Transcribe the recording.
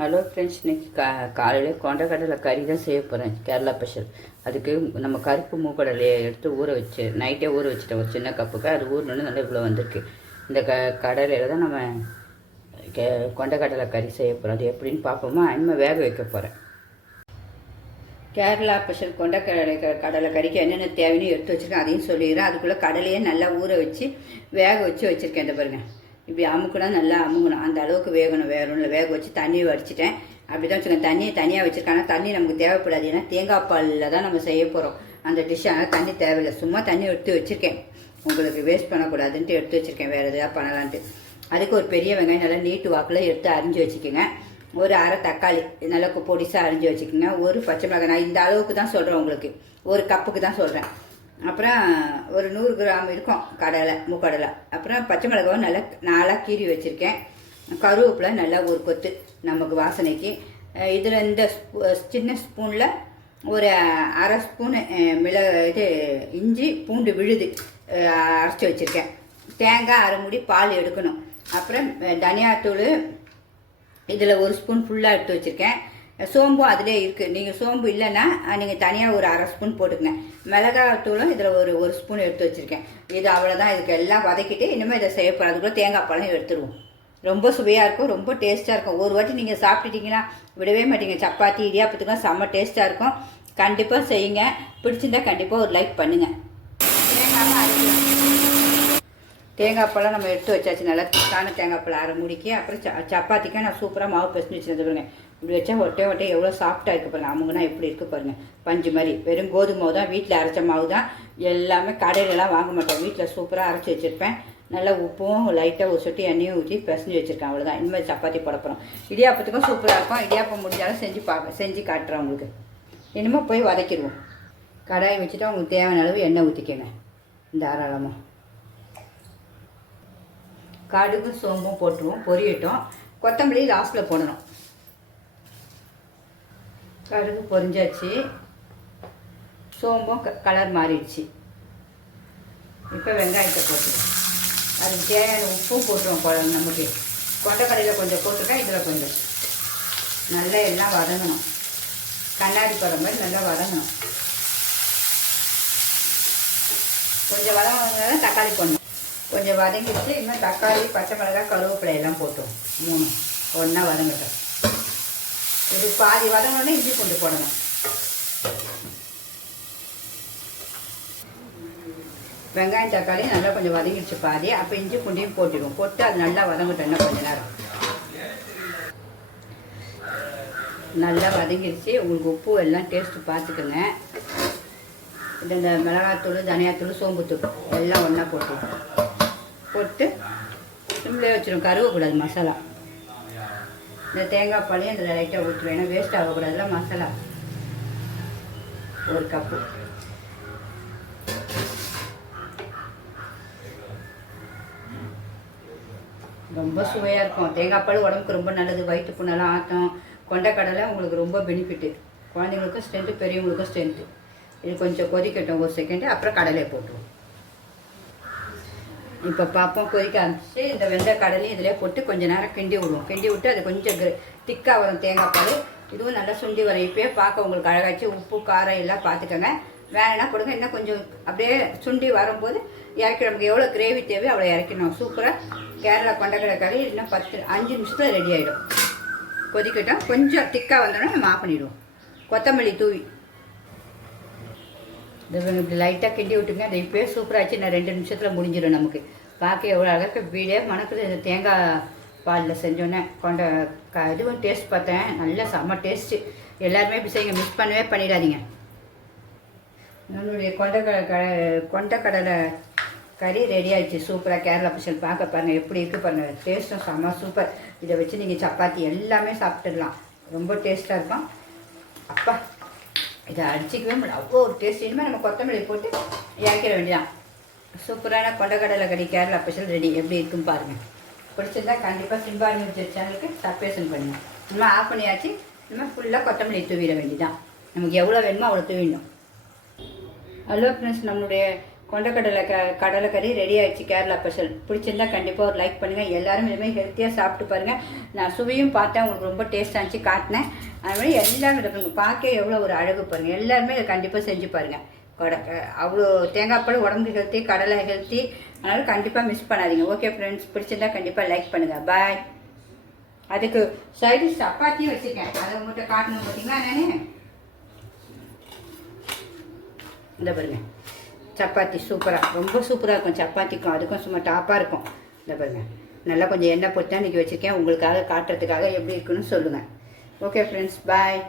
Hello friends, இன்றைக்கி காலையில் கொண்டக்கடலை கறி தான் செய்ய போகிறேன். கேரளா ஸ்பெஷல். அதுக்கு நம்ம கருப்பு மூக்கடலையை எடுத்து ஊற வச்சு நைட்டே ஊற வச்சுட்டேன். ஒரு சின்ன கப்புக்கு அது ஊறினோன்னு நல்லா இவ்வளோ வந்திருக்கு. இந்த கடலையில் தான் நம்ம கொண்டக்கடலை கறி செய்ய போகிறோம். அது எப்படின்னு பார்ப்போமா? இனிமேல் வேக வைக்க போகிறேன். கேரளா ஸ்பெஷல் கடலை கறிக்கு என்னென்ன தேவைன்னு எடுத்து வச்சுருக்கேன், அதையும் சொல்லிடுறேன். அதுக்குள்ளே கடலையே நல்லா ஊற வச்சு வேக வச்சுருக்கேன். இந்த பாருங்கள், இப்படி அமுக்குனா நல்லா அமுங்கணும். அந்த அளவுக்கு வேகணும். வேற ஒன்றும் வேக வச்சு தண்ணியை வடிச்சிட்டேன். அப்படி தான் வச்சுக்கோங்க. தண்ணியை தனியாக வச்சுருக்காங்க. தண்ணி நமக்கு தேவைப்படாது, ஏன்னா தேங்காய் பாலில் தான் நம்ம செய்ய போகிறோம் அந்த டிஷ். ஆனால் தண்ணி தேவையில்லை. சும்மா தண்ணி எடுத்து வச்சுருக்கேன், உங்களுக்கு வேஸ்ட் பண்ணக்கூடாதுன்ட்டு எடுத்து வச்சுருக்கேன். வேறு எதாவது பண்ணலான்ட்டு. அதுக்கு ஒரு பெரிய வெங்காயம் நல்லா நீட்டு வாக்கில் எடுத்து அரிஞ்சு வச்சுக்கோங்க. ஒரு அரை தக்காளி நல்லா பொடிசாக அரிஞ்சு வச்சுக்கோங்க. ஒரு பச்சை மிளகாய். நான் இந்த அளவுக்கு தான் சொல்கிறேன், உங்களுக்கு ஒரு கப்புக்கு தான் சொல்கிறேன். அப்புறம் ஒரு 100 கிராம் இருக்கும் மூக்கடலை. அப்புறம் பச்சை மிளகாவும் நல்லா 4 கீறி வச்சுருக்கேன். கருவேப்பிலை நல்லா ஒரு கொத்து நமக்கு வாசனைக்கு. இதில் இந்த சின்ன ஸ்பூனில் ஒரு அரை ஸ்பூனு இஞ்சி பூண்டு விழுது அரைச்சி வச்சுருக்கேன். தேங்காய் அரை மூடி பால் எடுக்கணும். அப்புறம் தனியாத்தூள் இதில் ஒரு ஸ்பூன் ஃபுல்லாக எடுத்து வச்சுருக்கேன். சோம்பும் அதிலே இருக்குது. நீங்கள் சோம்பு இல்லைன்னா நீங்கள் தனியாக ஒரு அரை ஸ்பூன் போட்டுக்கங்க. மிளகாத்தூளும் இதில் ஒரு ஸ்பூன் எடுத்து வச்சுருக்கேன். இது அவ்வளோதான். இதுக்கு எல்லாம் வதக்கிட்டு இனிமேல் இதை செய்ய போகிறோம். அதுக்குள்ளே தேங்காய் பழம் எடுத்துருவோம். ரொம்ப சுவையாக இருக்கும், ரொம்ப டேஸ்ட்டாக இருக்கும். ஒரு வாட்டி நீங்கள் சாப்பிட்டுட்டிங்கன்னா விடவே மாட்டீங்க. சப்பாத்தி இடியாப்பத்துக்கும் செம்ம டேஸ்ட்டாக இருக்கும். கண்டிப்பாக செய்யுங்க. பிடிச்சிருந்தா கண்டிப்பாக ஒரு லைக் பண்ணுங்கள். தேங்காய் பழம் நம்ம எடுத்து வச்சாச்சு. நல்லா தான தேங்காய் பழம் அரை மூடிக்கு. அப்புறம் சப்பாத்திக்கு நான் சூப்பராக மாவு பிசைஞ்சு வச்சுருந்தது பாருங்க. இப்படி வச்சா ஒட்டே எவ்வளோ சாஃப்டாக இருக்குது பாருங்கள். அமுங்கன்னா எப்படி இருக்குது பாருங்கள். பஞ்சு மாதிரி. வெறும் கோதுமை மாவு தான், வீட்டில் அரைச்ச மாவு தான். எல்லாமே கடையிலலாம் வாங்க மாட்டேன். வீட்டில் சூப்பராக அரைச்சி வச்சுருப்பேன். நல்லா உப்பும் லைட்டாக ஒரு சொட்டி எண்ணெயும் ஊற்றி பிசைஞ்சு வச்சுருக்கேன். அவ்வளோதான். இனிமேல் சப்பாத்தி போட போகிறோம். இடியாப்பத்துக்கும் சூப்பராக இருக்கும். இடியாப்பம் முடிஞ்சாலும் செஞ்சு காட்டுறேன் உங்களுக்கு. இனிமேல் போய் வதக்கிடுவோம். கடாயை வச்சுட்டு உங்களுக்கு தேவையான அளவு எண்ணெய் ஊற்றிக்கங்க. இந்த தாராளமாக கடுகு சோம்பும் போட்டுருவோம். பொரியட்டும். கொத்தமல்லி லாஸ்ட்டில் போடணும். கடுகு பொரிஞ்சாச்சு. சோம்பும் கலர் மாறிடுச்சு. இப்போ வெங்காயத்தை போட்டுருவோம். அதுக்கு தேவையான உப்பும் போட்டுருவோம். நமக்கு கொண்டக்கடையில் கொஞ்சம் போட்டிருக்கேன், இதில் கொஞ்சம். நல்லா எல்லாம் வதங்கணும். கண்ணாடி போகிற மாதிரி நல்லா வதங்கணும். கொஞ்சம் வதங்கினா தக்காளி போடணும். கொஞ்சம் வதங்கிடுச்சு. இன்னும் தக்காளி, பச்சை மிளகாய், கருவேப்பிலை எல்லாம் போட்டோம். 3 ஒன்றா வதங்கட்டும். இது பாதி வதங்கணுன்னா இஞ்சி பூண்டு போடணும். வெங்காயம் தக்காளி நல்லா கொஞ்சம் வதங்கிடுச்சு பாதி. அப்போ இஞ்சி பூண்டையும் போட்டுடுவோம். போட்டு அது நல்லா வதங்கட்டும். இன்னும் கொஞ்சம் நேரம் நல்லா வதங்கிடுச்சு. உங்களுக்கு உப்பு எல்லாம் டேஸ்ட்டு பார்த்துக்குங்க. இந்த மிளகாத்தூள், தனியாத்தூள், சோம்புத்தூள் எல்லாம் ஒன்றா போட்டு சிம்லேயே வச்சிடும். கருவக்கூடாது மசாலா. இந்த தேங்காய் பாலையும் இதில் லைட்டாக ஊற்றுவேன், ஏன்னா வேஸ்ட் ஆகக்கூடாதுல மசாலா. ஒரு கப்பு. ரொம்ப சுவையாக இருக்கும். தேங்காய் பால் உடம்புக்கு ரொம்ப நல்லது. வயிற்று புண்ணெல்லாம் ஆட்டம். கொண்டக்கடலை உங்களுக்கு ரொம்ப பெனிஃபிட்டு. குழந்தைங்களுக்கும் ஸ்ட்ரென்த்து, பெரியவங்களுக்கும் ஸ்ட்ரென்த்து. இது கொஞ்சம் கொதிக்கட்டும் ஒரு செகண்டு. அப்புறம் கடலையை போட்டுருவோம். இப்போ பார்ப்போம். கொதிக்க ஆரம்பிச்சு இந்த வெந்த கடலையும் இதிலே போட்டு கொஞ்சம் நேரம் கிண்டி விடுவோம். கிண்டி விட்டு அது கொஞ்சம் திக்காக வரும் தேங்காய் பால். இதுவும் நல்லா சுண்டி வரும். இப்போயே பார்க்க உங்களுக்கு அழகாச்சு. உப்பு காரம் எல்லாம் பார்த்துக்கோங்க. வேணுன்னா கொடுங்க. இன்னும் கொஞ்சம் அப்படியே சுண்டி வரும்போது இறக்கி, நமக்கு எவ்வளோ கிரேவி தேவையோ அவ்வளோ இறக்கணும். சூப்பராக கேரளா கொண்டக்கடலை கறி இன்னும் 5 நிமிஷத்தில் ரெடி ஆகிடும். கொதிக்கட்டும். கொஞ்சம் திக்காக வந்தோன்னா நம்ம ஆஃப் பண்ணிவிடுவோம். கொத்தமல்லி தூவி இப்படி லைட்டாக கிண்டி விட்டுங்க. அது இப்போயே சூப்பராகிடுச்சு. நான் 2 நிமிஷத்தில் முடிஞ்சிடும். நமக்கு பார்க்க எவ்வளோ அழகாக வீடே மணக்குது. இந்த தேங்காய் பாலில் செஞ்சோன்னே இதுவும் டேஸ்ட் பார்த்தேன். நல்லா செம்ம டேஸ்ட்டு. எல்லாருமே இப்படி செய்யுங்க. மிஸ் பண்ணவே பண்ணிடாதீங்க. நம்மளுடைய கொண்டக்கடலை கறி ரெடி ஆகிடுச்சு. சூப்பராக கேரளா ஸ்பெஷல். பார்க்க பாருங்கள் எப்படி இருக்குது பாருங்கள். டேஸ்ட்டும் செம்ம சூப்பர். இதை வச்சு நீங்கள் சப்பாத்தி எல்லாமே சாப்பிட்டுடலாம். ரொம்ப டேஸ்ட்டாக இருக்கும். அப்பா, இதை அடிச்சிக்கவே முடியல. அவ்வளோ ஒரு டேஸ்ட். இனிமேல் நம்ம கொத்தமல்லி போட்டு இறக்கிட வேண்டியதான். சூப்பரான கொண்டக்கடலை கறி கேரளா ஸ்பெஷல் ரெடி. எப்படி இருக்குன்னு பாருங்கள். பிடிச்சிருந்தா கண்டிப்பாக சிம்பா நியூஸ் சேனலுக்கு சப்ஸ்கிரைப் பண்ணுங்கள். நம்ம ஆஃப் பண்ணியாச்சு. நம்ம ஃபுல்லாக கொத்தமல்லி தூவிட வேண்டியதான். நமக்கு எவ்வளோ வேணுமோ அவ்வளோ தூவிடணும். ஹலோ ஃப்ரெண்ட்ஸ், நம்மளுடைய கொண்டக்கடலை கடலைக்கறி ரெடி ஆகிடுச்சு, கேரளா ஸ்பெஷல். பிடிச்சிருந்தா கண்டிப்பாக ஒரு லைக் பண்ணுங்கள். எல்லோரும் இதுமாதிரி ஹெல்த்தியாக சாப்பிட்டு பாருங்கள். நான் சுவையும் பார்த்தேன், உங்களுக்கு ரொம்ப டேஸ்ட்டாக இருந்துச்சு, காட்டினேன். அதுமாதிரி எல்லாரும் இதை பாருங்கள், பார்க்க எவ்வளோ ஒரு அழகு பாருங்கள். எல்லாருமே இதை கண்டிப்பாக செஞ்சு பாருங்கள். அவ்வளோ தேங்காய் பால் உடம்புக்கு ஹெல்த்தி, கடலை ஹெல்த்தி. அதனால் கண்டிப்பாக மிஸ் பண்ணாதீங்க. ஓகே ஃப்ரெண்ட்ஸ், பிடிச்சிருந்தா கண்டிப்பாக லைக் பண்ணுங்கள். பாய். அதுக்கு சைடு சப்பாத்தியும் வச்சுருக்கேன், அதை உங்கள்கிட்ட காட்டணும் பார்த்தீங்களா? நானே இந்த பாருங்க, சப்பாத்தி சூப்பராக, ரொம்ப சூப்பராக இருக்கும். சப்பாத்திக்கும் அதுக்கும் சும்மா டாப்பாக இருக்கும். இந்த பாருங்க, நல்லா கொஞ்சம் எண்ணெய் போட்டு தான் இன்றைக்கி வச்சுருக்கேன். உங்களுக்காக காட்டுறதுக்காக எப்படி இருக்குன்னு சொல்லுங்கள். ஓகே ஃப்ரெண்ட்ஸ், பாய்.